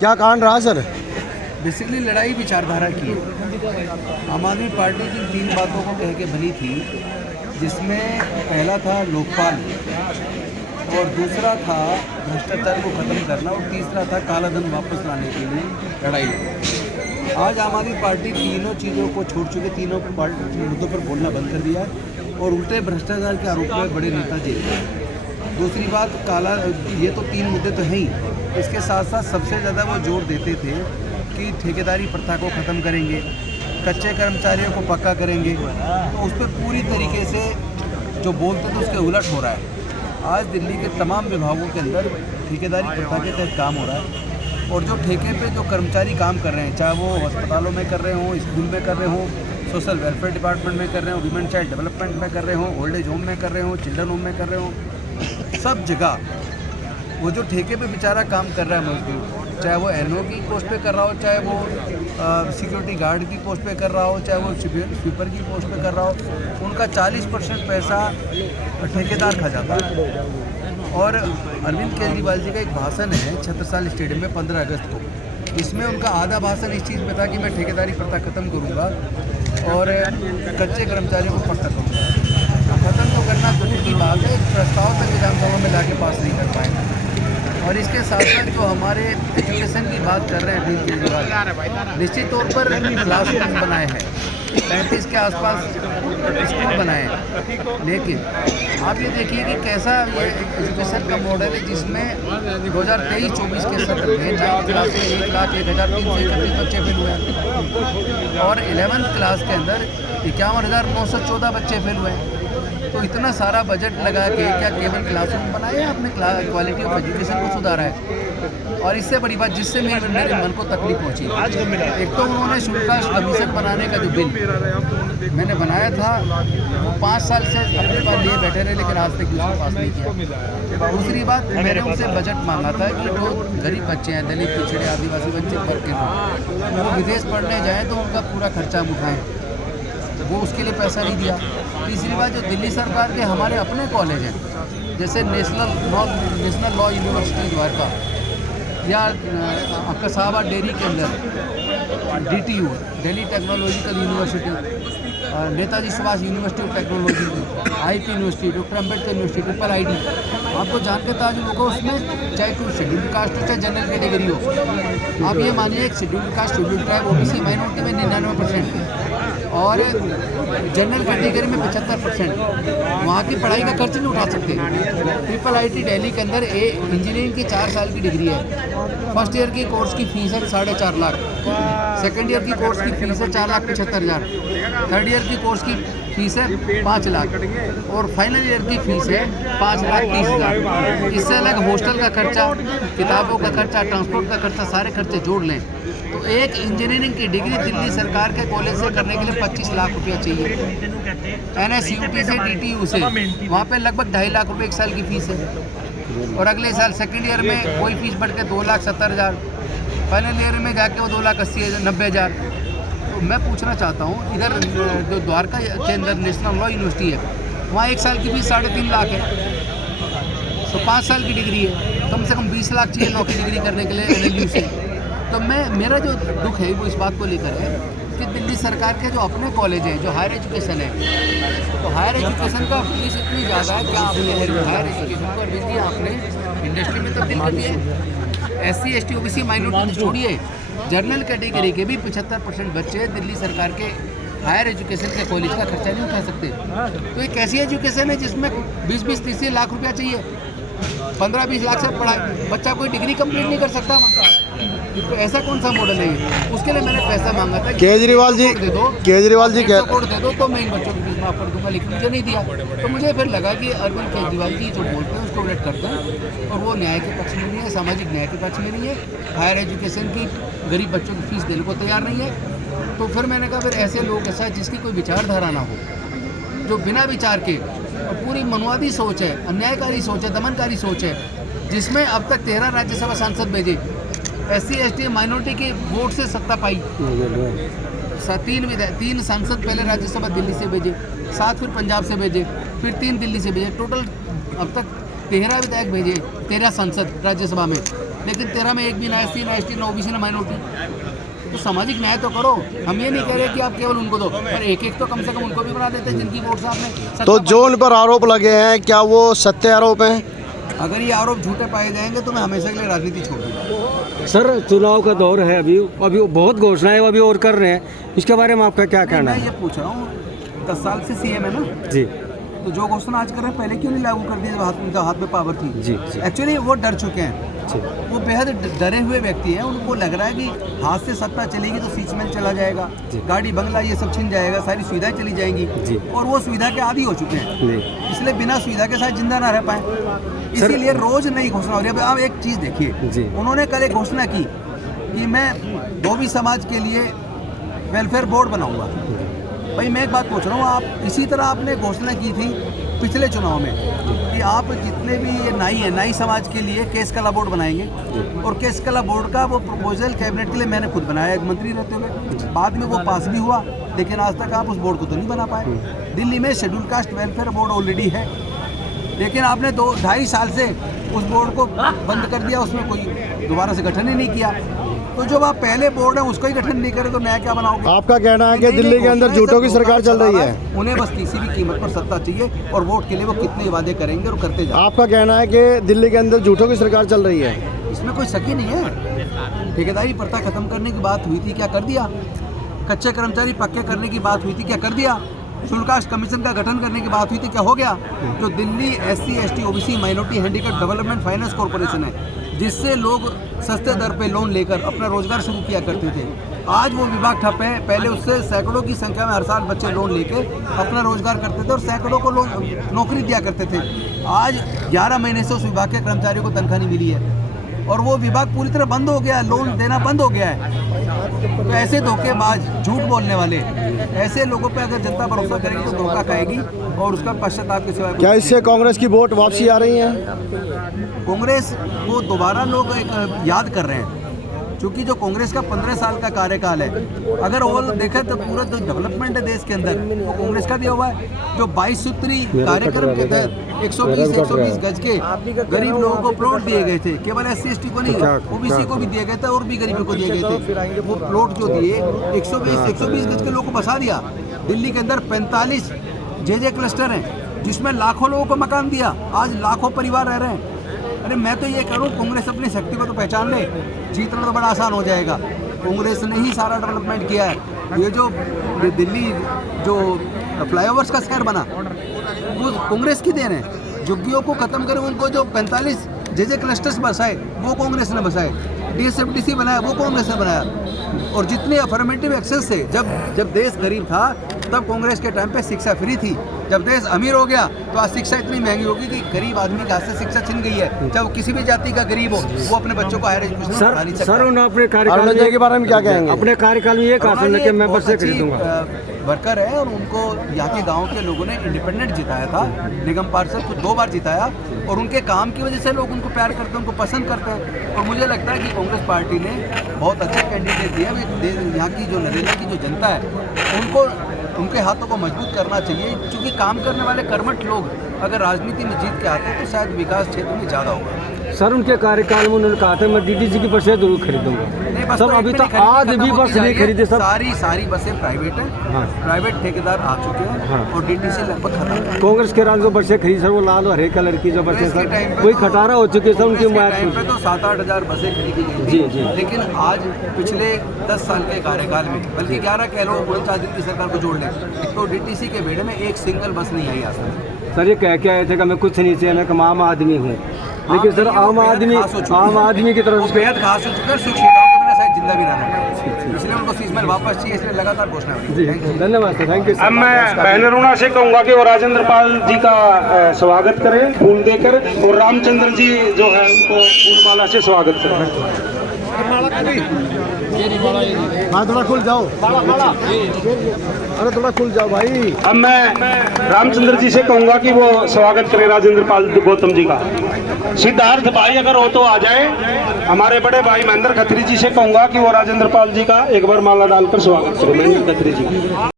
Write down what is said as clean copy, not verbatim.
क्या कारण रहा सर? बेसिकली लड़ाई विचारधारा की है। आम आदमी पार्टी की 3 बातों को कह के बनी थी, जिसमें पहला था लोकपाल और दूसरा था भ्रष्टाचार को ख़त्म करना और तीसरा था काला धन वापस लाने के लिए लड़ाई। आज आम आदमी पार्टी तीनों चीज़ों को छोड़ चुके, तीनों मुद्दों पर बोलना बंद कर दिया और उल्टे भ्रष्टाचार के आरोप में बड़े नेता जी। दूसरी बात ये तो 3 मुद्दे तो हैं ही, इसके साथ साथ सबसे ज़्यादा वो जोर देते थे कि ठेकेदारी प्रथा को ख़त्म करेंगे, कच्चे कर्मचारियों को पक्का करेंगे। तो उस पर पूरी तरीके से जो बोलते थे उसके उलट हो रहा है। आज दिल्ली के तमाम विभागों के अंदर ठेकेदारी प्रथा के तहत काम हो रहा है और जो ठेके पे जो कर्मचारी काम कर रहे हैं, चाहे वो अस्पतालों में कर रहे हों, स्कूल में कर रहे हों, सोशल वेलफेयर डिपार्टमेंट में कर रहे हों, वुमेन चाइल्ड डेवलपमेंट में कर रहे हों, ओल्ड एज होम में कर रहे हों, चिल्ड्रन होम में कर रहे हों, सब जगह वो जो ठेके पे बेचारा काम कर रहा है मजदूर, चाहे वो एनओ की पोस्ट पे कर रहा हो, चाहे वो सिक्योरिटी गार्ड की पोस्ट पे कर रहा हो, चाहे वो स्वीपर की पोस्ट पे कर रहा हो, उनका 40% पैसा ठेकेदार खा जाता है। और अरविंद केजरीवाल जी का एक भाषण है छत्रसाल स्टेडियम में 15 अगस्त को, इसमें उनका आधा भाषण इस चीज़ में था कि मैं ठेकेदारी प्रथा ख़त्म करूँगा और कच्चे कर्मचारियों को पक्का करूँगा। ख़त्म तो करना दूर की बात है, प्रस्ताव तक विधानसभा में लाके पास नहीं कर पाएंगे। और इसके साथ साथ जो हमारे एजुकेशन की बात कर रहे हैं अरविंद केजरीवाल, निश्चित तौर पर क्लासरूम बनाए हैं, 35 के आसपास स्कूल बनाए हैं, लेकिन आप ये देखिए कि कैसा ये एजुकेशन का मॉडल है जिसमें 2023-24 के सत्र में 9th क्लास में 1,01,331 बच्चे फेल हुए हैं और 11th क्लास के अंदर 51,914 बच्चे फेल हुए हैं। तो इतना सारा बजट लगा के क्या केवल क्लासरूम बनाए या आपने क्वालिटी ऑफ एजुकेशन को सुधारा है? और इससे बड़ी बात जिससे मेरे मन को तकलीफ पहुंची, एक तो उन्होंने शुल्काश कमीशन बनाने का जो बिल मैंने बनाया था वो 5 साल से अपने पास लिए बैठे रहे, लेकिन आज तक उसको पास नहीं किया। दूसरी बात, मैंने उनसे बजट मांगा था कि जो गरीब बच्चे हैं, दलित, पिछड़े, आदिवासी बच्चे वर्ग के लोग, वो विदेश पढ़ने जाएँ तो उनका पूरा खर्चा हम उठाएँ, वो उसके लिए पैसा नहीं दिया। तीसरी बात, जो दिल्ली सरकार के हमारे अपने कॉलेज हैं, जैसे नेशनल लॉ यूनिवर्सिटी द्वारका या कसाबा डेयरी के अंदर DTU Delhi technological university, Netaji Subhash university of technology, IP university, doctor Ambedkar university, IIT, आपको जान के ताजुब होगा उसमें चाहे कोई शेड्यूल्ड कास्ट हो चाहे जनरल कैटेगरी हो। आप ये मानिए एक scheduled caste, scheduled tribe, OBC minority में 99% और जनरल कैटेगरी में 75%। वहाँ की पढ़ाई का खर्च नहीं उठा सकते। IIT दिल्ली के अंदर इंजीनियरिंग की 4 साल की डिग्री है, फर्स्ट ईयर की कोर्स की फीस है 4.5 लाख, सेकेंड ईयर की कोर्स की फीस है 4,75,000, थर्ड ईयर की कोर्स की फीस है 5 लाख और फाइनल ईयर की फीस है 5,30,000। इससे अलग हॉस्टल का खर्चा, किताबों का खर्चा, ट्रांसपोर्ट का खर्चा, सारे खर्चे जोड़ लें तो एक इंजीनियरिंग की डिग्री दिल्ली सरकार के कॉलेज से करने के लिए 25 लाख रुपया चाहिए। NSUT से DTU से वहाँ पे लगभग 2.5 लाख रुपये 1 साल की फ़ीस है और अगले साल सेकेंड ईयर में कोई फीस बढ़ के 2,70,000, फाइनल ईयर में जाके वो 2,80,000-90,000। तो मैं पूछना चाहता हूँ, इधर जो द्वारका के अंदर नेशनल लॉ यूनिवर्सिटी है, वहाँ 1 साल की फीस 3.5 लाख है, तो 5 साल की डिग्री है, कम से कम 20 लाख चाहिए लॉ की डिग्री करने के लिए NLU से। तो मेरा जो दुख है वो इस बात को लेकर है कि दिल्ली सरकार के जो अपने कॉलेज हैं, जो हायर एजुकेशन है, तो हायर एजुकेशन का फीस इतनी ज़्यादा है कि आपने हायर एजुकेशन को अर्विंद जी आपने इंडस्ट्री में तब्दील कर दिया है। SC ST OBC माइनॉरिटी छोड़िए, जनरल कैटेगरी के भी 75% बच्चे दिल्ली सरकार के हायर एजुकेशन के कॉलेज का खर्चा नहीं उठा सकते। तो एक ऐसी एजुकेशन है जिसमें 20-30 लाख रुपया चाहिए, 15-20 लाख से पढ़ाई, बच्चा कोई डिग्री कंप्लीट नहीं कर सकता। तो ऐसा कौन सा मॉडल है? उसके लिए मैंने पैसा मांगा था, केजरीवाल जी दे दो, कोड दे दो तो मैं इन बच्चों की फीस माफ कर दूंगा, लेकिन मुझे नहीं दिया। तो मुझे फिर लगा कि अरविंद केजरीवाल जी जो बोलते हैं उसको उलट करते हैं और वो न्याय के पक्ष में नहीं है, सामाजिक न्याय के पक्ष में नहीं है, हायर एजुकेशन की गरीब बच्चों की फीस देने को तैयार नहीं है। तो फिर मैंने कहा फिर ऐसे लोग के साथ जिसकी कोई विचारधारा ना हो, जो बिना विचार के और पूरी मनवादी सोच है, अन्यायकारी सोच है, दमनकारी सोच है, जिसमें अब तक 13 राज्यसभा सांसद भेजे, SC ST माइनॉरिटी के वोट से सत्ता पाई, 3 सांसद पहले राज्यसभा दिल्ली से भेजे, 7 फिर पंजाब से भेजे, फिर 3 दिल्ली से भेजे, टोटल अब तक 13 विधायक भेजे, 13 सांसद राज्यसभा में। लेकिन 13 में एक भी ना SC ना ST ना OBC ना माइनॉरिटी। तो सामाजिक न्याय तो करो। हम ये नहीं कह रहे कि आप केवल उनको दो, पर एक एक तो कम से कम उनको भी बना देते जिनकी वोट सामने। तो जो उन पर आरोप लगे हैं क्या वो सत्य आरोप हैं? अगर ये आरोप झूठे पाए जाएंगे तो मैं हमेशा के लिए राजनीति छोड़ दूंगा। सर चुनाव का दौर है, अभी बहुत घोषणाएं अभी और कर रहे हैं, इसके बारे में आपका क्या कहना है? मैं ये पूछ रहा हूँ, 10 साल से CM है ना जी, तो जो घोषणा आज कर रहे हैं पहले क्यों नहीं लागू कर दिए जब उनका हाथ में पावर थी? जी। एक्चुअली वो डर चुके हैं, जी। वो बेहद डरे हुए व्यक्ति हैं। उनको लग रहा है कि हाथ से सत्ता चलेगी तो सीचमैन चला जाएगा, गाड़ी बंगला ये सब छिन जाएगा, सारी सुविधाएं चली जाएंगी जी। और वो सुविधा के आदी हो चुके हैं जी। इसलिए बिना सुविधा के साथ जिंदा ना रह पाए, इसीलिए रोज नई घोषणा हो रही है। अब आप एक चीज़ देखिए, उन्होंने कल एक घोषणा की कि मैं धोबी समाज के लिए वेलफेयर बोर्ड बनाऊंगा। भाई मैं एक बात पूछ रहा हूँ, आप इसी तरह आपने घोषणा की थी पिछले चुनाव में कि आप जितने भी ये नाई हैं, नाई समाज के लिए केस कला बोर्ड बनाएंगे, और केस कला बोर्ड का वो प्रपोजल कैबिनेट के लिए मैंने खुद बनाया एक मंत्री रहते हुए। बाद में वो पास भी हुआ, लेकिन आज तक आप उस बोर्ड को तो नहीं बना पाए। दिल्ली में schedule caste welfare board already है, लेकिन आपने 2-2.5 साल से उस बोर्ड को बंद कर दिया, उसमें कोई दोबारा से गठन ही नहीं किया। तो जब आप पहले बोर्ड है उसको ही गठन नहीं करे तो नया क्या बनाओगे? आपका कहना है कि दिल्ली के अंदर झूठों की सरकार चल रही है, उन्हें बस किसी भी कीमत पर सत्ता चाहिए और वोट के लिए वो कितने वादे करेंगे और करते जाए। आपका कहना है कि दिल्ली के अंदर झूठों की सरकार चल रही है, इसमें कोई शक ही नहीं है। ठेकेदारी प्रथा खत्म करने की बात हुई थी, क्या कर दिया? कच्चे कर्मचारी पक्के करने की बात हुई थी, क्या कर दिया? शुल्कास्ट कमीशन का गठन करने की बात हुई थी, क्या हो गया? जो Delhi SC ST OBC minority handicap development finance corporation है, जिससे लोग सस्ते दर पे लोन लेकर अपना रोजगार शुरू किया करते थे, आज वो विभाग ठप है। पहले उससे सैकड़ों की संख्या में हर साल बच्चे लोन लेके अपना रोजगार करते थे और सैकड़ों को लोन नौकरी दिया करते थे। आज 11 महीने से उस विभाग के कर्मचारियों को तनख्वाह नहीं मिली है और वो विभाग पूरी तरह बंद हो गया है, लोन देना बंद हो गया है। तो ऐसे धोखेबाज, झूठ बोलने वाले, ऐसे लोगों पे अगर जनता भरोसा करेगी तो धोखा खाएगी और उसका पश्चाताप के सिवा। क्या इससे कांग्रेस की वोट वापसी आ रही है? कांग्रेस को दोबारा लोग एक याद कर रहे हैं, क्योंकि जो कांग्रेस का 15 साल का कार्यकाल है, अगर वो देखें तो पूरा जो डेवलपमेंट है देश के अंदर वो कांग्रेस का दिया हुआ है। जो 22 सूत्री कार्यक्रम के तहत 120 गज के गरीब लोगों को प्लॉट दिए गए थे, केवल SC ST को नहीं, OBC को भी दिए गए थे और भी गरीबों को दिए गए थे। वो प्लॉट जो दिए 120 गज के लोगों को बसा दिया। दिल्ली के अंदर 45 JJ क्लस्टर हैं जिसमें लाखों लोगों को मकान दिया, आज लाखों परिवार रह रहे हैं। अरे मैं तो ये करूँ, कांग्रेस अपनी शक्ति को तो पहचान ले, जीतना तो बड़ा आसान हो जाएगा। कांग्रेस ने ही सारा डेवलपमेंट किया है। ये जो दिल्ली जो फ्लाईओवर्स का शहर बना वो कांग्रेस की देन है। झुग्गियों को खत्म कर उनको जो 45 JJ क्लस्टर्स बसाए वो कांग्रेस ने बसाए, DSFDC बनाया वो कांग्रेस ने बनाया। और जितने अफर्मेटिव एक्शंस थे, जब देश गरीब था तब कांग्रेस के टाइम पे शिक्षा फ्री थी। जब देश अमीर हो गया तो आज शिक्षा इतनी महंगी होगी कि गरीब आदमी के हाथ से शिक्षा छिन गई है। चाहे वो किसी भी जाति का गरीब हो, वो अपने बच्चों को हायर एजुकेशन पढ़ा नहीं सकता। सर उन्होंने अपने कार्यकाल के बारे में क्या कहेंगे? अपने कार्यकाल में ये कहा था कि मैं बसें खरीदूंगा। वर्कर है और उनको यहाँ के गांव के लोगों ने इंडिपेंडेंट जिताया था, निगम पार्षद को 2 बार जिताया और उनके काम की वजह से लोग उनको प्यार करते हैं, उनको पसंद करते हैं। और मुझे लगता है कि कांग्रेस पार्टी ने बहुत अच्छा कैंडिडेट दिया। यहाँ की जो नरेला की जो जनता है उनको उनके हाथों को मजबूत करना चाहिए, क्योंकि काम करने वाले कर्मठ लोग अगर राजनीति में जीत के आते हैं तो शायद विकास क्षेत्र में ज़्यादा होगा। सर उनके कार्यकाल में उन्होंने कहा था मैं DTC की बसें जरूर खरीदूंगा। सब अभी तक आज भी बस नहीं खरीदे। सब सारी बसें प्राइवेट हैं। हाँ। प्राइवेट ठेकेदार आ चुके हैं। हाँ। और DTC लगभग खत्म है। कांग्रेस के राज जो बसें खरीदी सर वो लाल और हरे कलर की जो बसें सर वही खटारा हो चुकी है सर। उनकी तो 7-8 हज़ार बसें खरीदी गई जी जी। लेकिन आज पिछले 10 साल के कार्यकाल में, बल्कि 11 कह लो 49 दिन की सरकार को जोड़ लें, तो DTC के बेड़े में एक सिंगल बस नहीं आई आज तक। सर ये कह के आए थे कि मैं कुछ नहीं चाहिए, मैं आम आदमी हूँ, लेकिन सर आम आदमी की तरफ बेहद खास हो चुका है। सुख सुविधाओं के बिना शायद जिंदा भी ना रहे, इसलिए उनको सीजमेंट वापस चाहिए, इसलिए लगातार घोषणा हुई। धन्यवाद सर, थैंक यू। अब मैं बहनरुणा से कहूँगा कि वो राजेंद्र पाल जी का स्वागत करें फूल देकर, और रामचंद्र जी जो है उनको फूलमाला से स्वागत करें। थोड़ा खुल जाओ, अरे थोड़ा खुल जाओ भाई। अब मैं रामचंद्र जी से कहूँगा कि वो स्वागत करें राजेंद्र पाल गौतम जी का। सिद्धार्थ भाई अगर हो तो आ जाए। हमारे बड़े भाई महेंद्र खत्री जी से कहूँगा कि वो राजेंद्र पाल जी का एक बार माला डालकर स्वागत करें। महेंद्र खत्री जी।